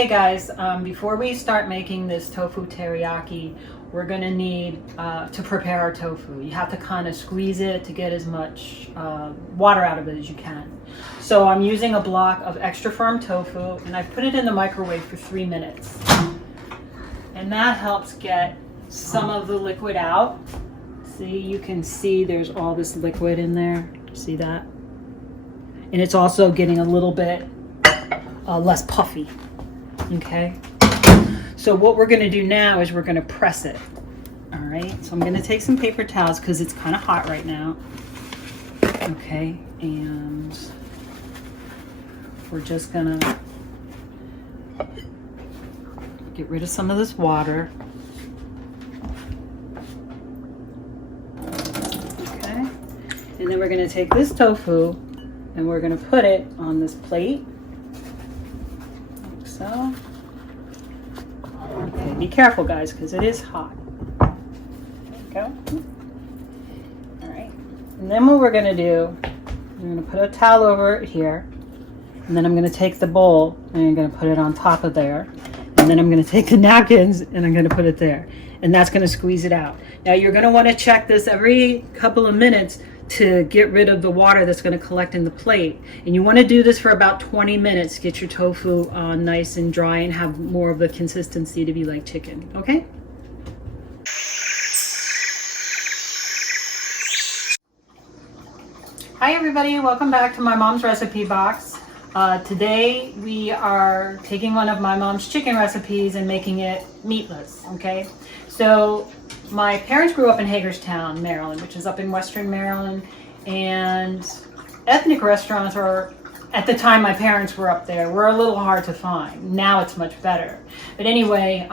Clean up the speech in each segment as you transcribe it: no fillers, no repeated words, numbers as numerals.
Okay guys, before we start making this tofu teriyaki, we're going to need to prepare our tofu. You have to kind of squeeze it to get as much water out of it as you can. So I'm using a block of extra firm tofu and I put it in the microwave for 3 minutes. And that helps get some of the liquid out. See, you can see there's all this liquid in there. See that? And it's also getting a little bit less puffy. Okay, so what we're going to do now is we're going to press it. All right, so I'm going to take some paper towels because it's kind of hot right now. Okay, and we're just going to get rid of some of this water. Okay, and then we're going to take this tofu and we're going to put it on this plate. So, okay, be careful guys, because it is hot. There we go. All right, and then what we're gonna do, I'm gonna put a towel over here, and then I'm gonna take the bowl and I'm gonna put it on top of there, and then I'm gonna take the napkins and I'm gonna put it there, and that's gonna squeeze it out. Now you're gonna want to check this every couple of minutes to get rid of the water that's going to collect in the plate. And you want to do this for about 20 minutes to get your tofu nice and dry and have more of the consistency to be like chicken. Okay? Hi everybody, welcome back to my mom's recipe box. Today we are taking one of my mom's chicken recipes and making it meatless. Okay? So my parents grew up in Hagerstown, Maryland, which is up in Western Maryland, and ethnic restaurants were, at the time my parents were up there, were a little hard to find. Now it's much better. But anyway,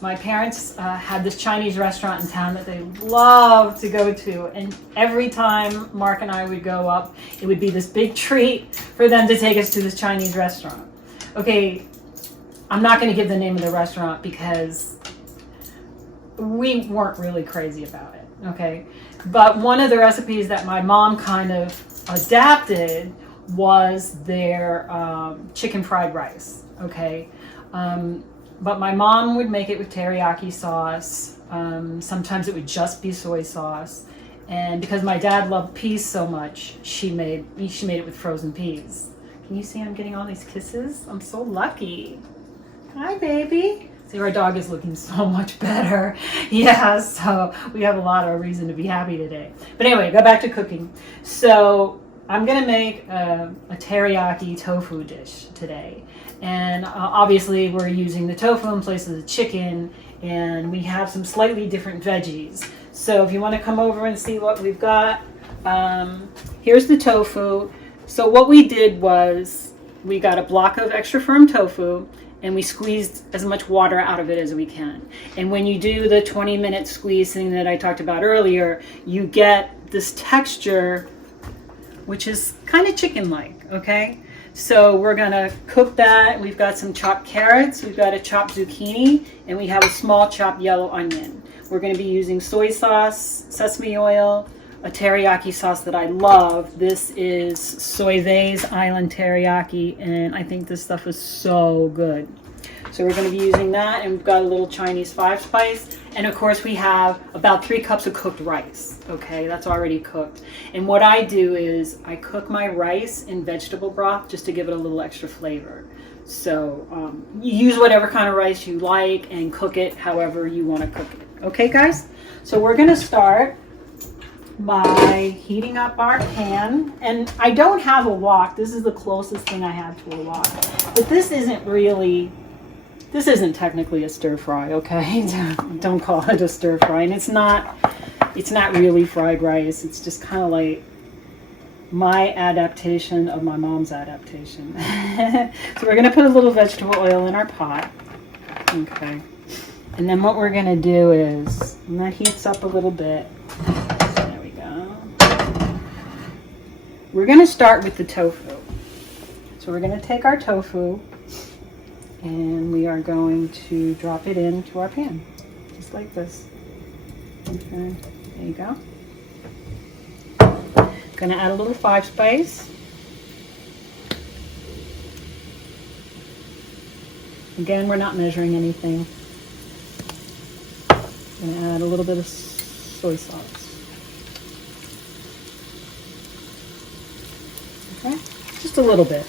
my parents had this Chinese restaurant in town that they loved to go to, and every time Mark and I would go up, it would be this big treat for them to take us to this Chinese restaurant. Okay, I'm not going to give the name of the restaurant because we weren't really crazy about it, okay? But one of the recipes that my mom kind of adapted was their chicken fried rice, okay? But my mom would make it with teriyaki sauce. Sometimes it would just be soy sauce. And because my dad loved peas so much, she made it with frozen peas. Can you see I'm getting all these kisses? I'm so lucky. Hi, baby. See, our dog is looking so much better. Yeah, so we have a lot of reason to be happy today. But anyway, go back to cooking. So I'm gonna make a teriyaki tofu dish today. And obviously we're using the tofu in place of the chicken, and we have some slightly different veggies. So if you wanna come over and see what we've got, here's the tofu. So what we did was we got a block of extra firm tofu, and we squeezed as much water out of it as we can. And when you do the 20-minute squeeze thing that I talked about earlier, you get this texture, which is kind of chicken-like, okay? So we're gonna cook that. We've got some chopped carrots, we've got a chopped zucchini, and we have a small chopped yellow onion. We're gonna be using soy sauce, sesame oil, a teriyaki sauce that I love. This is Soy Vase Island Teriyaki, and I think this stuff is so good. So we're going to be using that, and we've got a little Chinese 5-spice, and of course we have about 3 cups of cooked rice. Okay, that's already cooked. And what I do is I cook my rice in vegetable broth just to give it a little extra flavor. So you use whatever kind of rice you like and cook it however you want to cook it. Okay, guys? So we're going to start by heating up our pan, and I don't have a wok. This is the closest thing I have to a wok, but this isn't technically a stir fry, okay? Don't call it a stir fry. And it's not really fried rice. It's just kind of like my adaptation of my mom's adaptation. So we're gonna put a little vegetable oil in our pot, okay? And then what we're gonna do is, when that heats up a little bit, we're going to start with the tofu. So we're going to take our tofu and we are going to drop it into our pan, just like this. Okay, there you go. Gonna add a little 5-spice. Again, we're not measuring anything. I'm gonna add a little bit of soy sauce. Okay, just a little bit.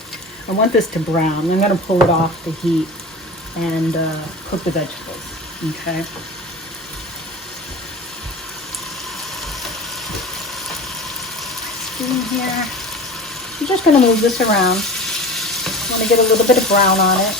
I want this to brown. I'm gonna pull it off the heat and cook the vegetables. Okay. In here. I'm just going to move this around. I want to get a little bit of brown on it.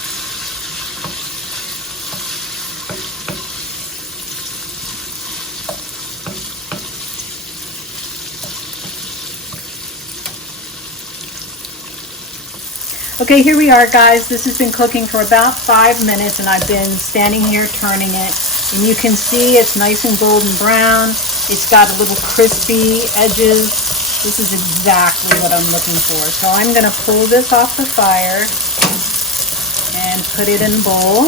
Okay, here we are, guys. This has been cooking for about 5 minutes, and I've been standing here turning it. And you can see it's nice and golden brown. It's got a little crispy edges. This is exactly what I'm looking for. So I'm going to pull this off the fire and put it in a bowl.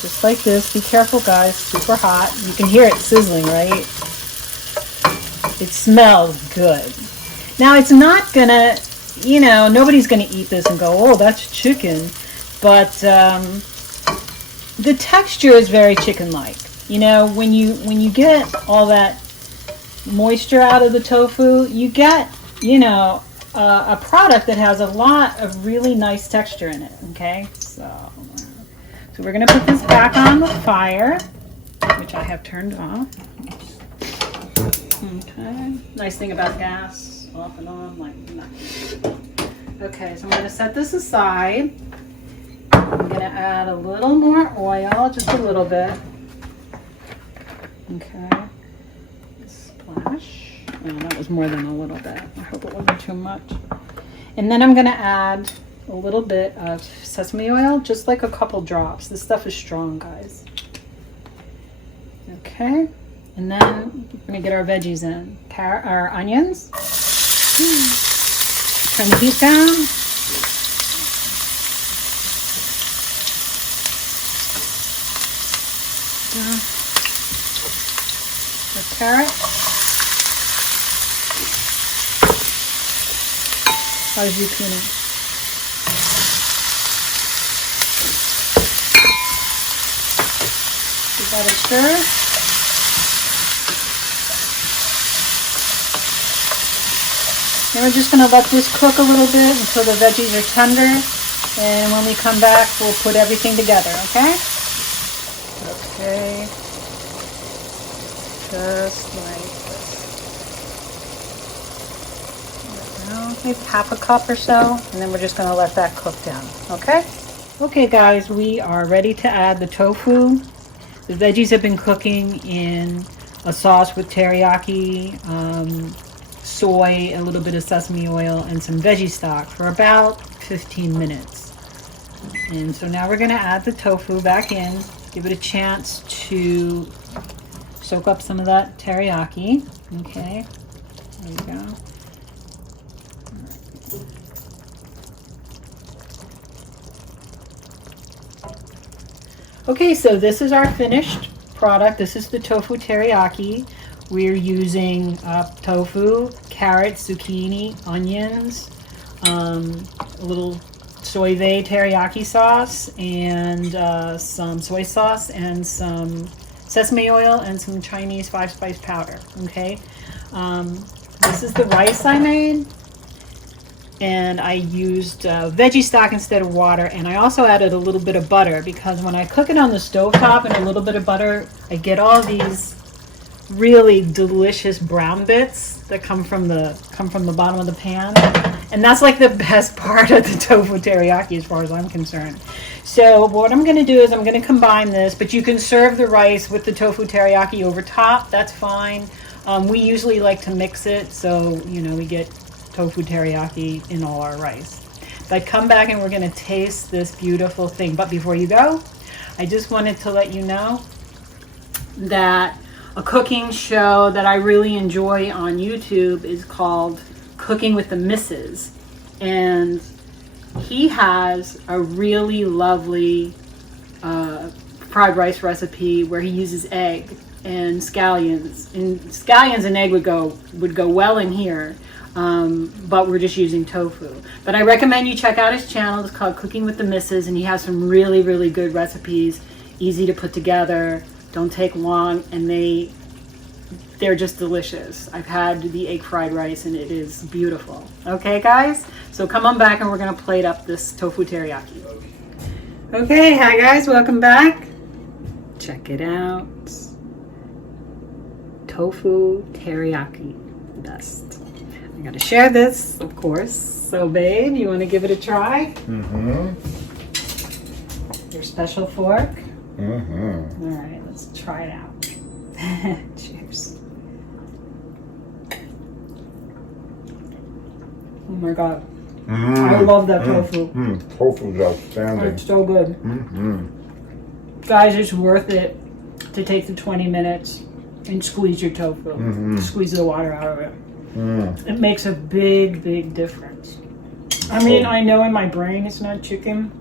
Just like this. Be careful, guys. Super hot. You can hear it sizzling, right? It smells good. Now, it's not going to, you know, nobody's going to eat this and go, oh, that's chicken. But the texture is very chicken-like. You know, when you get all that moisture out of the tofu, you get, you know, a product that has a lot of really nice texture in it. Okay, so we're gonna put this back on the fire, which I have turned off. Okay, nice thing about gas, off and on, like nothing. Okay, so I'm gonna set this aside. I'm gonna add a little more oil, just a little bit. Okay. Splash. Oh, that was more than a little bit. I hope it wasn't too much. And then I'm going to add a little bit of sesame oil, just like a couple drops. This stuff is strong, guys. Okay. And then we're going to get our veggies in. Our onions. Turn the heat down. The carrot. Our zucchini. Give that a stir. And we're just going to let this cook a little bit until the veggies are tender. And when we come back, we'll put everything together, okay? Okay. Just like this. Maybe half a cup or so, and then we're just going to let that cook down, okay? Okay, guys, we are ready to add the tofu. The veggies have been cooking in a sauce with teriyaki, soy, a little bit of sesame oil, and some veggie stock for about 15 minutes. And so now we're going to add the tofu back in, give it a chance to soak up some of that teriyaki. Okay, there you go. Okay, so this is our finished product. This is the tofu teriyaki. We're using tofu, carrots, zucchini, onions, a little soy teriyaki sauce, and some soy sauce, and some sesame oil, and some Chinese 5-spice powder. Okay, this is the rice I made, and I used veggie stock instead of water, and I also added a little bit of butter because when I cook it on the stovetop and a little bit of butter, I get all these really delicious brown bits that come from the bottom of the pan, and that's like the best part of the tofu teriyaki as far as I'm concerned. So what I'm going to do is I'm going to combine this, but you can serve the rice with the tofu teriyaki over top. That's fine. We usually like to mix it, so you know we get tofu teriyaki in all our rice. But come back and we're going to taste this beautiful thing. But before you go, I just wanted to let you know that a cooking show that I really enjoy on YouTube is called Cooking with the Misses. And he has a really lovely fried rice recipe where he uses egg. and scallions. And scallions and egg would go well in here, but we're just using tofu. But I recommend you check out his channel. It's called Cooking with the Missus, and he has some really, really good recipes, easy to put together, don't take long, and they're just delicious. I've had the egg fried rice and it is beautiful. Okay, guys? So come on back and we're gonna plate up this tofu teriyaki. Okay, hi guys, welcome back. Check it out. Tofu teriyaki, best. I gotta share this, of course. So babe, you wanna give it a try? Mm-hmm. Your special fork? Mm-hmm. All right, let's try it out. Cheers. Oh my God. I love that tofu. Tofu's outstanding. It's so good. Guys, it's worth it to take the 20 minutes and squeeze your tofu. Squeeze the water out of it. It makes a big, big difference. I mean, I know in my brain it's not chicken,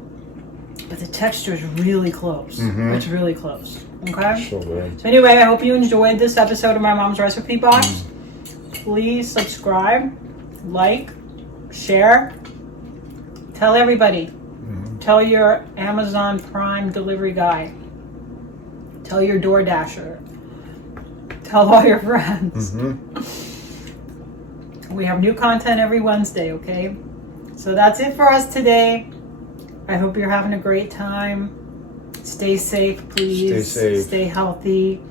but the texture is really close. It's really close. Okay? So good. So anyway, I hope you enjoyed this episode of my mom's recipe box. Please subscribe, like, share, tell everybody. Tell your Amazon Prime delivery guy. Tell your DoorDasher. Tell all your friends. We have new content every Wednesday, okay? So that's it for us today. I hope you're having a great time. Stay safe, please. Stay safe. Stay healthy.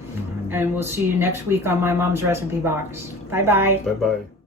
And we'll see you next week on my mom's recipe box. Bye-bye. Bye-bye.